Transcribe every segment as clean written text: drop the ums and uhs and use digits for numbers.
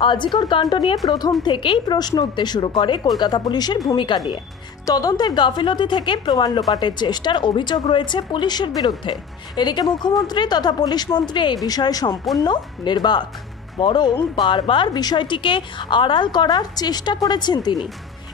আজিকর কাণ্ড নিয়ে প্রথম থেকেই প্রশ্ন উঠতে শুরু করে কলকাতা পুলিশের ভূমিকা নিয়ে। তদন্তের গাফিলতি থেকে প্রমাণ লোপাটের চেষ্টার অভিযোগ রয়েছে পুলিশের বিরুদ্ধে। এদিকে মুখ্যমন্ত্রী তথা পুলিশ মন্ত্রী এই বিষয়ে সম্পূর্ণ নির্বাক, বরং বারবার বিষয়টিকে আড়াল করার চেষ্টা করেছেন তিনি।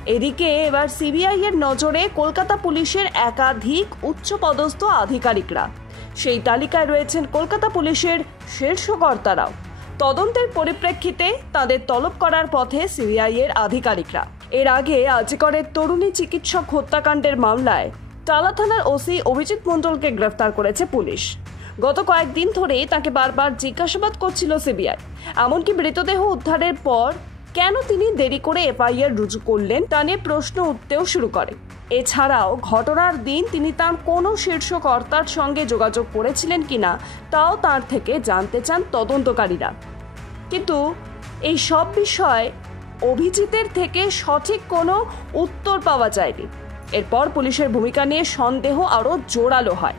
এদিকে এবার সিবিআই এর নজরে কলকাতা পুলিশের একাধিক উচ্চপদস্থ আধিকারিকরা। সেই তালিকায় রয়েছেন কলকাতা পুলিশের শীর্ষ কর্তারাও। তদন্তের পরিপ্রেক্ষিতে তাদের তলব করার পথে সিবিআই এর আধিকারিকরা। এর আগে আজিকরের তরুণী চিকিৎসক হত্যাকাণ্ডের মামলায় টালা থানার ওসি অভিজিৎ মণ্ডলকে গ্রেফতার করেছে পুলিশ। গত কয়েকদিন ধরে তাকে বারবার জিজ্ঞাসাবাদ করছিল সিবিআই। এমনকি মৃতদেহ উদ্ধারের পর কেন তিনি দেরি করে এফআইআর রুজু করলেন তা নিয়ে প্রশ্ন উঠতেও শুরু করে। এছাড়াও ঘটনার দিন তিনি তার কোনো শীর্ষ কর্তার সঙ্গে যোগাযোগ করেছিলেন কিনা তাও তার থেকে জানতে চান তদন্তকারীরা। কিন্তু এই সব বিষয় অভিজিতের থেকে সঠিক কোনো উত্তর পাওয়া যায়নি। এরপর পুলিশের ভূমিকা নিয়ে সন্দেহ আরও জোরালো হয়।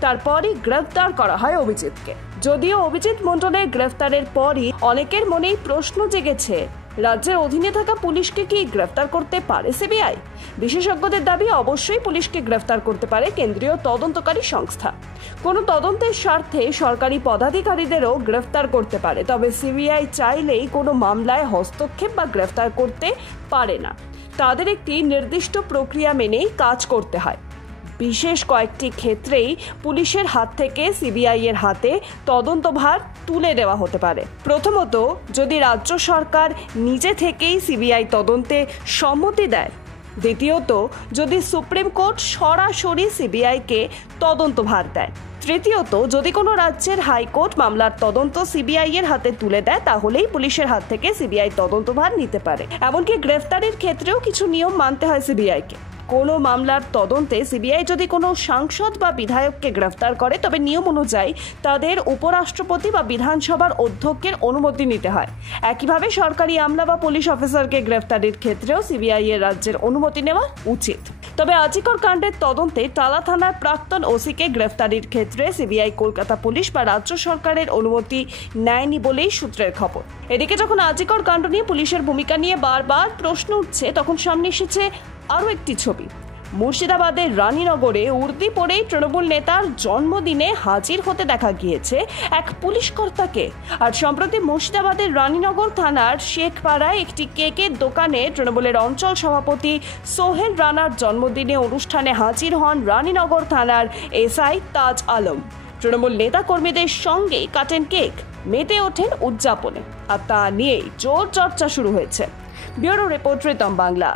তারপরই গ্রেফতার করা হয় অভিজিৎকে। যদিও অভিজিৎ মণ্ডলের গ্রেফতারের পরই অনেকের মনেই প্রশ্ন জেগেছে, রাজ্যের অধীনে থাকা পুলিশকে কি গ্রেফতার করতে পারে সিবিআই? বিশেষজ্ঞদের দাবি, অবশ্যই পুলিশকে গ্রেফতার করতে পারে কেন্দ্রীয় তদন্তকারী সংস্থা। কোনো তদন্তের স্বার্থে সরকারি পদাধিকারীদেরও গ্রেফতার করতে পারে, তবে সিবিআই চাইলেই কোনো মামলায় হস্তক্ষেপ বা গ্রেফতার করতে পারে না। তাদের একটি নির্দিষ্ট প্রক্রিয়া মেনেই কাজ করতে হয়। বিশেষ কয়েকটি ক্ষেত্রেই পুলিশের হাত থেকে সিবিআই এর হাতে তদন্তভার তুলে দেওয়া হতে পারে। প্রথমত, যদি রাজ্য সরকার নিজে থেকেই সিবিআই তদন্তে সম্মতি দেয়। দ্বিতীয়ত, যদি সুপ্রিম কোর্ট সরাসরি সিবিআইকে তদন্তভার দেয়। তৃতীয়ত, যদি কোনো রাজ্যের হাইকোর্ট মামলার তদন্ত সিবিআই এর হাতে তুলে দেয়, তাহলেই পুলিশের হাত থেকে সিবিআই তদন্তভার নিতে পারে। এমনকি গ্রেফতারের ক্ষেত্রেও কিছু নিয়ম মানতে হয় সিবিআইকে। কোনো মামলার তদন্তে সিবিআই যদি কোনো সাংসদ বা বিধায়ককে গ্রেফতার করে, তবে নিয়ম অনুযায়ী তাদের উপরাষ্ট্রপতি বা বিধানসভার অধ্যক্ষের অনুমতি নিতে হয়। একইভাবে সরকারি আমলা বা পুলিশ অফিসারকে গ্রেফতারের ক্ষেত্রেও সিবিআই এর রাজ্যের অনুমতি নেওয়া উচিত। তবে আজিকর কাণ্ডের তদন্তে টালা থানার প্রাক্তন ওসিকে গ্রেফতারের ক্ষেত্রে সিবিআই, কলকাতা পুলিশ বা রাজ্য সরকারের অনুমতি নেয়নি বলেই সূত্রের খবর। এদিকে যখন আজিকর কাণ্ড নিয়ে পুলিশের ভূমিকা নিয়ে বারবার প্রশ্ন উঠছে, তখন সামনে এসেছে আরও একটি ছবি। মুর্শিদাবাদের রানীনগরে উর্দি পরেই তৃণমূল নেতার জন্মদিনে হাজির হতে দেখা গিয়েছে এক পুলিশ কর্তাকে। আর সম্প্রতি মুর্শিদাবাদের রানীনগর থানার শেখপাড়ায় একটি কেকের দোকানে তৃণমূলের অঞ্চল সভাপতি সোহেল রানার জন্মদিনে অনুষ্ঠানে হাজির হন রানীনগর থানার এসআই তাজ আলম। তৃণমূল নেতা কর্মীদের সঙ্গে কাটেন কেক, মেতে ওঠেন উদযাপনে। আর তা নিয়েই জোর চর্চা শুরু হয়েছে। Bureau report, Ritam Bangla.